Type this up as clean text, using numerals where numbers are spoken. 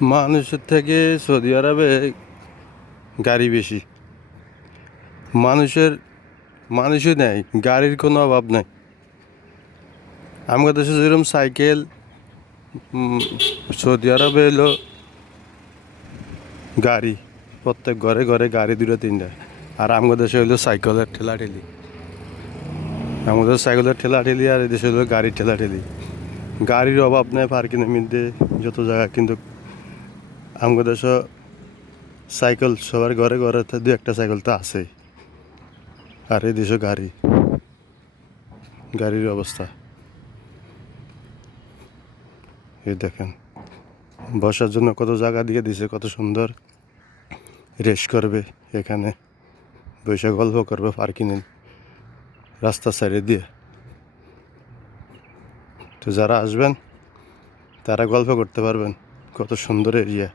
মানুষের থেকে সৌদি আরবে গাড়ি বেশি। মানুষই নেই, গাড়ির কোনো অভাব নাই। আমাদের দেশে যেরকম সাইকেল, সৌদি আরবে এলো গাড়ি। প্রত্যেক ঘরে ঘরে গাড়ি দুটো তিনটা। আর আমাদের দেশে হইলো সাইকেলের ঠেলাঠেলি। আমাদের সাইকেলের ঠেলাঠেলি, আর এই দেশে হলো গাড়ির ঠেলাঠেলি। গাড়ির অভাব নেই পার্কিংয়ের মধ্যে যত জায়গা, কিন্তু আমাদের দেশে সাইকেল সবার ঘরে ঘরে দু একটা সাইকেল তো আছে। আর এই দেশে গাড়ির অবস্থা এই দেখেন। বসার জন্য কত জায়গা দিয়ে দিছে, কত সুন্দর। রেস্ট করবে এখানে, বসে গল্প করবে পার্কিংয়ে রাস্তার সাইডে দিয়ে। তো যারা আসবেন তারা গল্প করতে পারবেন, কত সুন্দর এরিয়া।